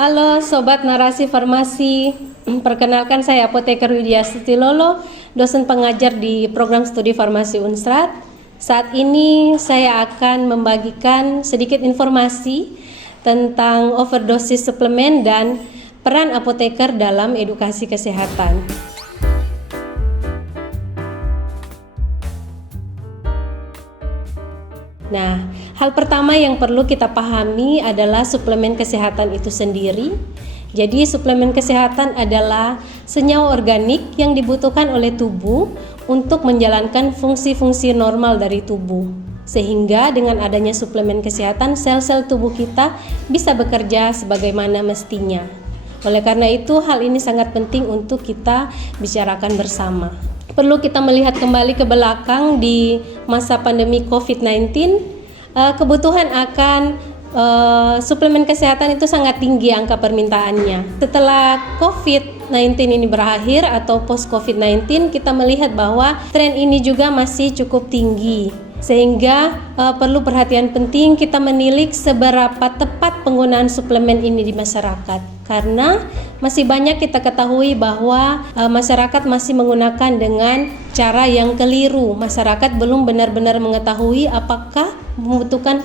Halo Sobat Narasi Farmasi, perkenalkan saya Apoteker Widya Sutilolo, dosen pengajar di program studi farmasi Unstrat. Saat ini saya akan membagikan sedikit informasi tentang overdosis suplemen dan peran apoteker dalam edukasi kesehatan. Nah, hal pertama yang perlu kita pahami adalah suplemen kesehatan itu sendiri. Jadi, suplemen kesehatan adalah senyawa organik yang dibutuhkan oleh tubuh untuk menjalankan fungsi-fungsi normal dari tubuh. Sehingga dengan adanya suplemen kesehatan, sel-sel tubuh kita bisa bekerja sebagaimana mestinya. Oleh karena itu, hal ini sangat penting untuk kita bicarakan bersama. Perlu kita melihat kembali ke belakang di masa pandemi COVID-19, kebutuhan akan suplemen kesehatan itu sangat tinggi angka permintaannya. Setelah COVID-19 ini berakhir atau post COVID-19, kita melihat bahwa tren ini juga masih cukup tinggi. Sehingga perlu perhatian penting kita menilik seberapa tepat penggunaan suplemen ini di masyarakat. Karena masih banyak kita ketahui bahwa masyarakat masih menggunakan dengan cara yang keliru. Masyarakat belum benar-benar mengetahui apakah membutuhkan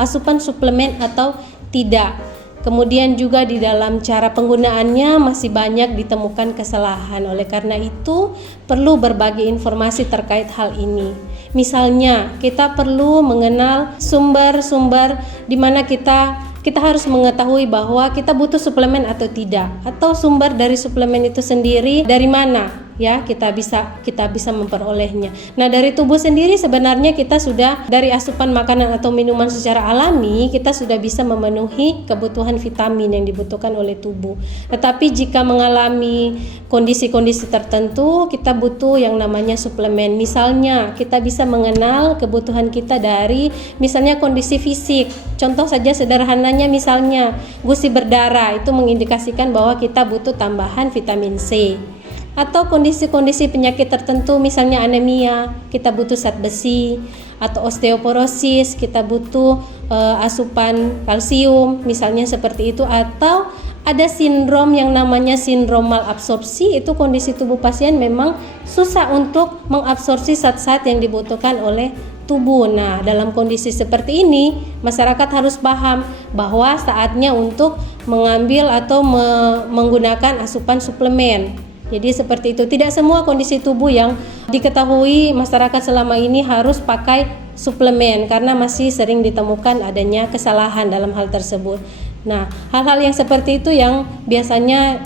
asupan suplemen atau tidak. Kemudian juga di dalam cara penggunaannya masih banyak ditemukan kesalahan. Oleh karena itu perlu berbagi informasi terkait hal ini. Misalnya kita perlu mengenal sumber-sumber di mana kita harus mengetahui bahwa kita butuh suplemen atau tidak, atau sumber dari suplemen itu sendiri dari mana ya kita bisa memperolehnya. Nah, dari tubuh sendiri sebenarnya kita sudah dari asupan makanan atau minuman secara alami kita sudah bisa memenuhi kebutuhan vitamin yang dibutuhkan oleh tubuh. Tetapi jika mengalami kondisi-kondisi tertentu kita butuh yang namanya suplemen. Misalnya kita bisa mengenal kebutuhan kita dari misalnya kondisi fisik. Contoh saja sederhananya misalnya gusi berdarah itu mengindikasikan bahwa kita butuh tambahan vitamin C. Atau kondisi-kondisi penyakit tertentu misalnya anemia, kita butuh zat besi, atau osteoporosis, kita butuh asupan kalsium, misalnya seperti itu. Atau ada sindrom yang namanya sindrom malabsorpsi, itu kondisi tubuh pasien memang susah untuk mengabsorpsi zat-zat yang dibutuhkan oleh tubuh. Nah, dalam kondisi seperti ini, masyarakat harus paham bahwa saatnya untuk mengambil atau menggunakan asupan suplemen. Jadi seperti itu, tidak semua kondisi tubuh yang diketahui masyarakat selama ini harus pakai suplemen karena masih sering ditemukan adanya kesalahan dalam hal tersebut. Nah, hal-hal yang seperti itu yang biasanya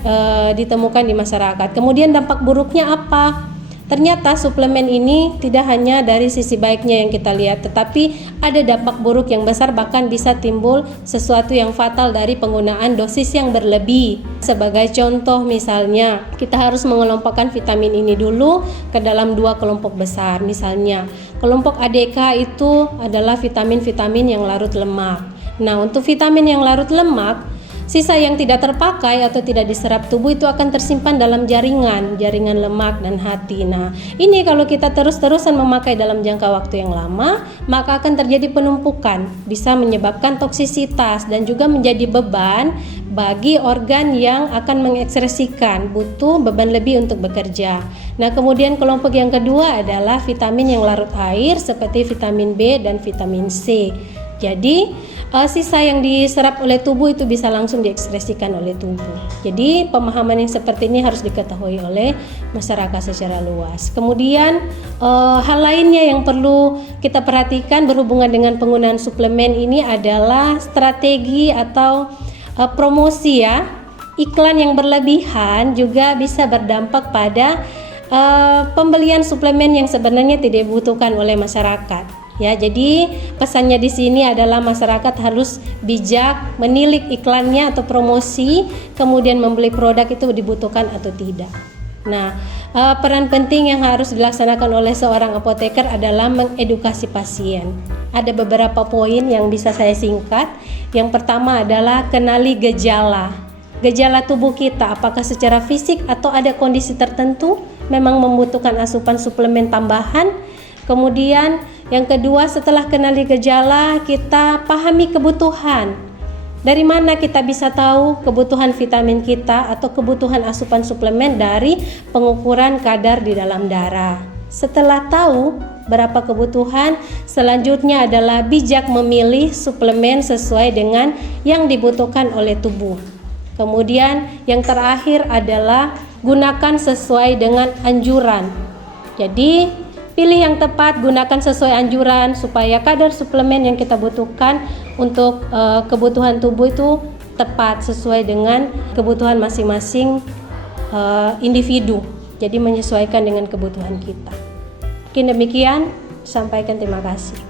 ditemukan di masyarakat. Kemudian dampak buruknya apa? Ternyata suplemen ini tidak hanya dari sisi baiknya yang kita lihat, tetapi ada dampak buruk yang besar, bahkan bisa timbul sesuatu yang fatal dari penggunaan dosis yang berlebih. Sebagai contoh misalnya, kita harus mengelompokkan vitamin ini dulu ke dalam dua kelompok besar. Misalnya, kelompok ADK itu adalah vitamin-vitamin yang larut lemak. Nah, untuk vitamin yang larut lemak, sisa yang tidak terpakai atau tidak diserap tubuh itu akan tersimpan dalam jaringan lemak dan hati. Nah, ini kalau kita terus-terusan memakai dalam jangka waktu yang lama, maka akan terjadi penumpukan, bisa menyebabkan toksisitas dan juga menjadi beban bagi organ yang akan mengekskresikan, butuh beban lebih untuk bekerja. Nah, kemudian kelompok yang kedua adalah vitamin yang larut air seperti vitamin B dan vitamin C. Jadi sisa yang diserap oleh tubuh itu bisa langsung diekspresikan oleh tubuh. Jadi pemahaman yang seperti ini harus diketahui oleh masyarakat secara luas. Kemudian hal lainnya yang perlu kita perhatikan berhubungan dengan penggunaan suplemen ini adalah strategi atau promosi ya. Iklan yang berlebihan juga bisa berdampak pada pembelian suplemen yang sebenarnya tidak dibutuhkan oleh masyarakat. Ya, jadi pesannya di sini adalah masyarakat harus bijak menilik iklannya atau promosi, kemudian membeli produk itu dibutuhkan atau tidak. Nah, peran penting yang harus dilaksanakan oleh seorang apoteker adalah mengedukasi pasien. Ada beberapa poin yang bisa saya singkat. Yang pertama adalah kenali gejala tubuh kita, apakah secara fisik atau ada kondisi tertentu memang membutuhkan asupan suplemen tambahan. Kemudian yang kedua, setelah kenali gejala, kita pahami kebutuhan Dari mana kita bisa tahu kebutuhan vitamin kita atau kebutuhan asupan suplemen? Dari pengukuran kadar di dalam darah. Setelah tahu berapa kebutuhan, selanjutnya adalah bijak memilih suplemen sesuai dengan yang dibutuhkan oleh tubuh. Kemudian yang terakhir adalah gunakan sesuai dengan anjuran. Jadi pilih yang tepat, gunakan sesuai anjuran supaya kadar suplemen yang kita butuhkan untuk kebutuhan tubuh itu tepat sesuai dengan kebutuhan masing-masing individu. Jadi menyesuaikan dengan kebutuhan kita. Mungkin demikian, sampaikan terima kasih.